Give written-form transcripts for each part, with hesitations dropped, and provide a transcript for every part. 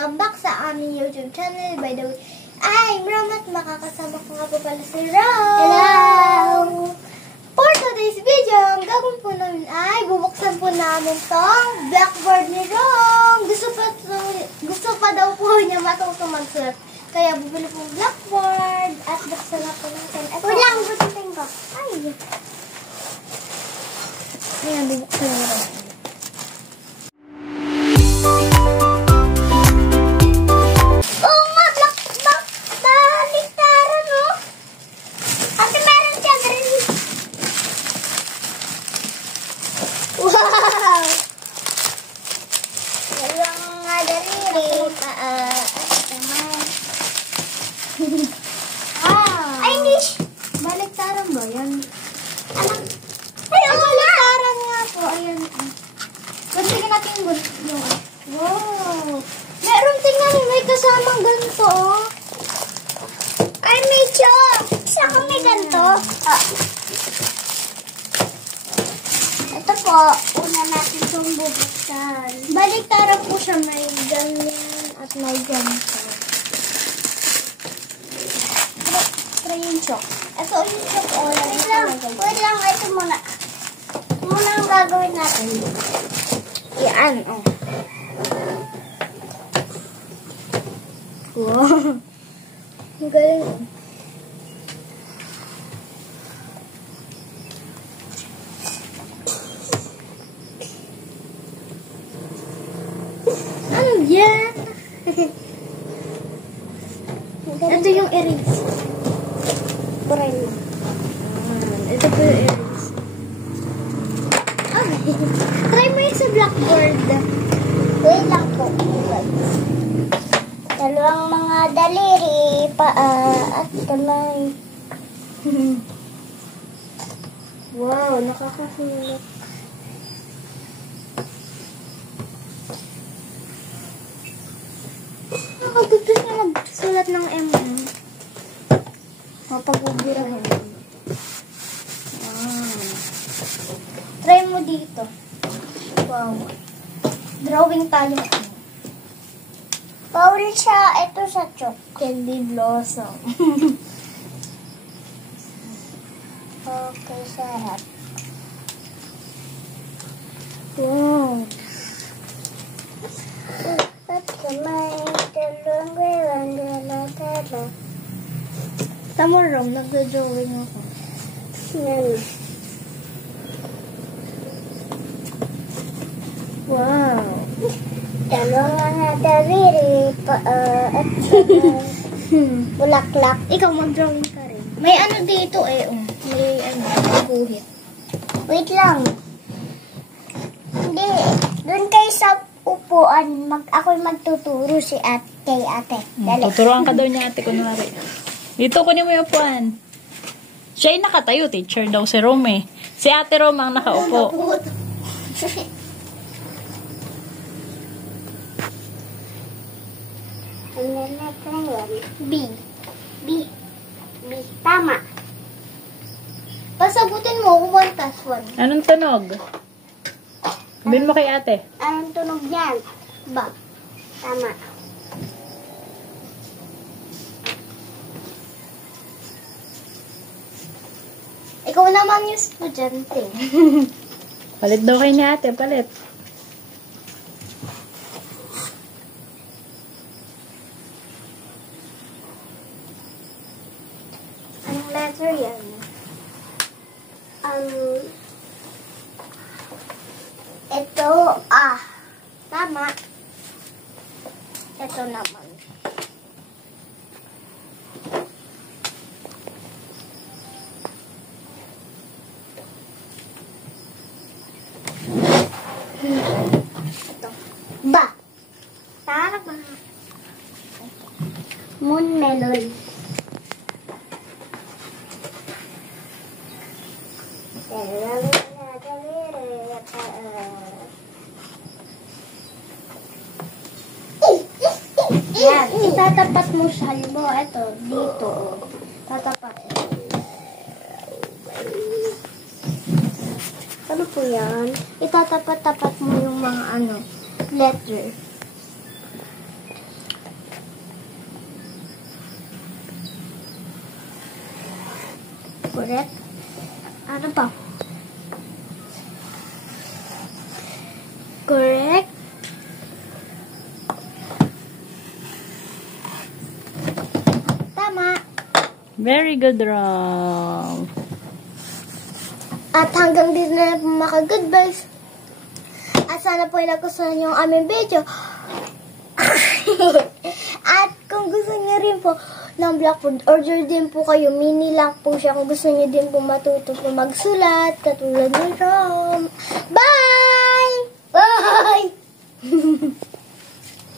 welcome back sa aming YouTube channel. By the way, I'm Rom at makakasama ko nga po pala si Rom. Hello! For today's video, ang gagawin po namin ay bubuksan po namin tong blackboard ni Rom. Gusto pa daw po niya matuto magsulat. Kaya bubili po blackboard at buksan na po natin. Walang bututin ko. Ay! Ayan, bubuksan ni Rom. Wow! Walang nga daliri. Ay, hindi. Baliktaran ba yan? Alam. Ay, baliktaran nga po. Ayan. Gantigin natin yung wow! Meron tingnan may kasamang ganito, oh. Ay, may chok. Saan ko may ganito? Ito po, una natin itong bubuksan. Baliktaran po siya. May ganyan at may ganito. Try yung chok. Ito yung chok. Wait lang, ito muna. Ito muna ang gagawin natin. Yan, oh. Wow. Ang galing. Ano yan? Ito yung erase. Buray mo. Ito po yung erase. Ay, try mo yun sa blackboard. Wait lang po. Dalawang mga daliri, paa, at kamay. Wow, nakakasulat. Nakagugtos niya magsulat ng M. Mapag-ubirahin. Wow. Try mo dito. Wow. Drawing tayo. Paul siya, ito sa chok. Candy blossom. Okay, sarap. Wow. At kamay, dalawang gawang dala-dala. Tama, Rom, nagda-drawing ako. Yan. Wow. Dalawang mga daliri, paa, at kamay. Bulaklak. Ikaw, mag-drawing ka rin. May ano dito eh, oh. May ano, guhit. Wait lang. Hindi. Doon kayo sa upuan, ako'y magtuturo si kay ate. Dali. Tuturuan ka daw niya ate, kunwari. Dito, kunin mo yung upuan. Siya ay nakatayo, teacher daw si Rome. Si ate Rome ang nakaupo. Ano na yun? B. B. B. Tama. Pasagutin mo kung 1 plus 1. Anong tunog? Sabihin mo kay ate. Anong tunog yan? Ba? Tama. Ikaw naman yung estudyante. Palit daw kay ni ate, palit. Anong letter yan? Ito, Tama. ito naman. Ito. Ba. Tama. Moon melon. Yan. Itatapat mo siya. Halimbawa, ito. Dito. Oh. Tatapat. Ano po yan? Itatapat-tapat mo yung mga letter. Correct? Ano pa? Correct? Tama. Very good, Rom. At hanggang dito na po mga goodbyes. At sana po ay nagustuhan niyo ang aming video. At kung gusto niyo rin po ng Blackboard, order din po kayo. Mini lang po siya kung gusto niyo din po matuto po magsulat. Katulad ni Rom. Bye! Bye!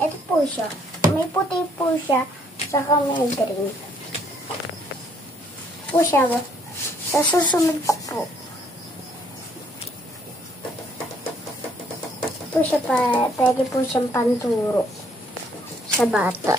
Ito po siya. May puti po siya. Saka may green. Po siya ba? Sa susunod ko po. Po siya pa, pwede po siyang panturo sa bata.